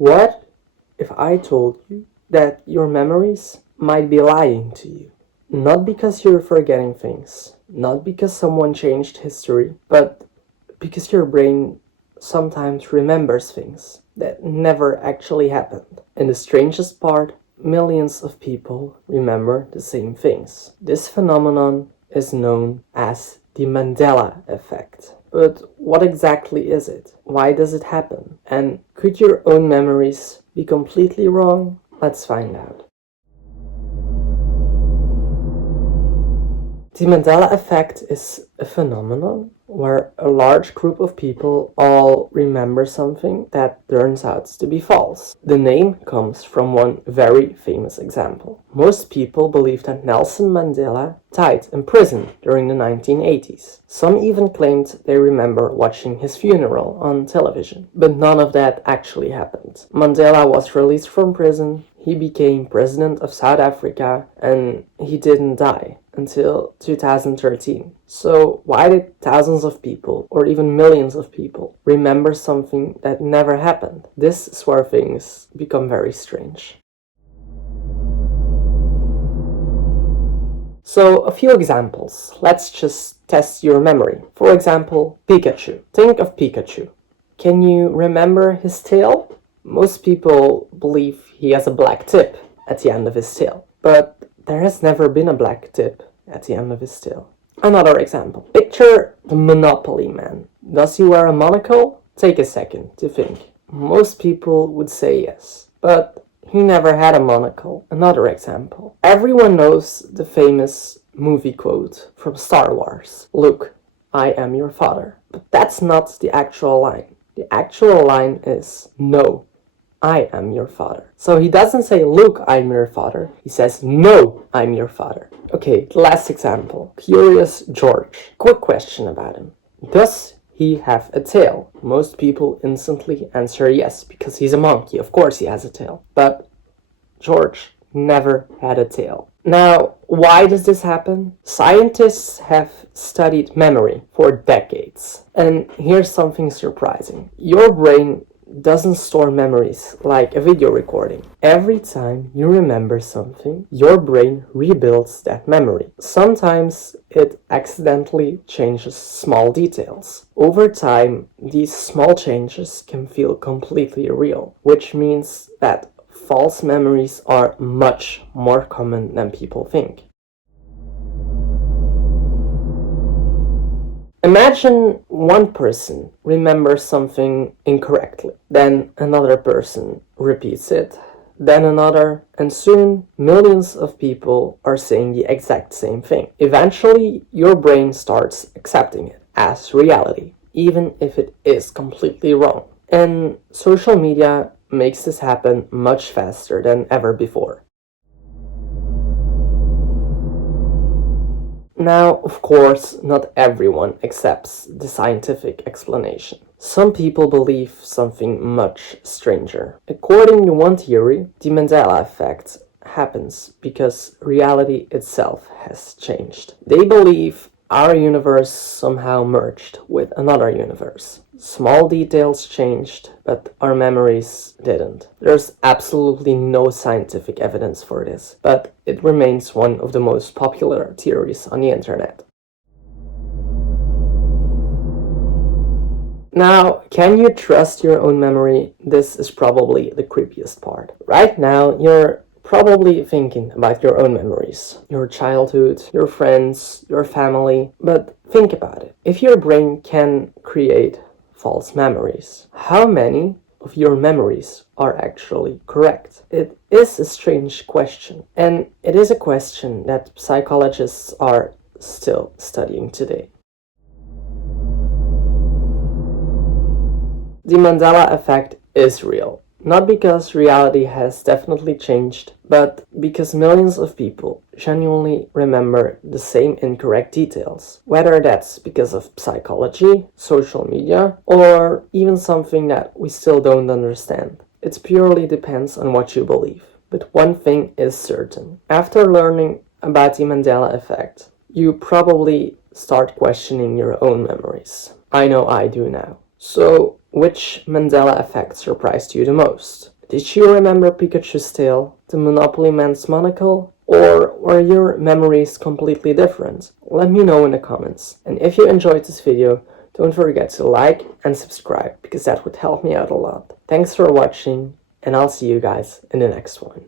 What if I told you that your memories might be lying to you? Not because you're forgetting things, not because someone changed history, but because your brain sometimes remembers things that never actually happened. And the strangest part, millions of people remember the same things. This phenomenon is known as the Mandela Effect. But what exactly is it? Why does it happen? And could your own memories be completely wrong? Let's find out. The Mandela Effect is a phenomenon where a large group of people all remember something that turns out to be false. The name comes from one very famous example. Most people believe that Nelson Mandela died in prison during the 1980s. Some even claimed they remember watching his funeral on television. But none of that actually happened. Mandela was released from prison, he became president of South Africa, and he didn't die until 2013. So why did thousands of people, or even millions of people, remember something that never happened? This is where things become very strange. So a few examples. Let's just test your memory. For example, Pikachu. Think of Pikachu. Can you remember his tail? Most people believe he has a black tip at the end of his tail, but there has never been a black tip at the end of his tail. Another example. Picture the Monopoly man. Does he wear a monocle? Take a second to think. Most people would say yes, but he never had a monocle. Another example. Everyone knows the famous movie quote from Star Wars. Luke, I am your father. But that's not the actual line. The actual line is, no, I am your father. So he doesn't say, Luke, I'm your father. He says, no, I'm your father. Okay, the last example. Curious George. Quick question about him. Does he have a tail? Most people instantly answer yes, because he's a monkey. Of course he has a tail. But George never had a tail. Now, why does this happen? Scientists have studied memory for decades. And here's something surprising. Your brain doesn't store memories like a video recording. Every time you remember something, your brain rebuilds that memory. Sometimes it accidentally changes small details. Over time, these small changes can feel completely real, which means that false memories are much more common than people think. Imagine one person remembers something incorrectly, then another person repeats it, then another, and soon millions of people are saying the exact same thing. Eventually, your brain starts accepting it as reality, even if it is completely wrong. And social media makes this happen much faster than ever before. Now, of course, not everyone accepts the scientific explanation. Some people believe something much stranger. According to one theory, the Mandela Effect happens because reality itself has changed. They believe our universe somehow merged with another universe. Small details changed, but our memories didn't. There's absolutely no scientific evidence for this, but it remains one of the most popular theories on the internet. Now, can you trust your own memory? This is probably the creepiest part. Right now, you're probably thinking about your own memories, your childhood, your friends, your family, but think about it. If your brain can create false memories, how many of your memories are actually correct? It is a strange question, and it is a question that psychologists are still studying today. The Mandela Effect is real. Not because reality has definitely changed, but because millions of people genuinely remember the same incorrect details. Whether that's because of psychology, social media, or even something that we still don't understand. It purely depends on what you believe. But one thing is certain. After learning about the Mandela Effect, you probably start questioning your own memories. I know I do now. So, Which Mandela Effect surprised you the most? Did you remember Pikachu's tail, the Monopoly Man's monocle, or were your memories completely different? Let me know in the comments. And if you enjoyed this video, don't forget to like and subscribe, because that would help me out a lot. Thanks for watching, and I'll see you guys in the next one.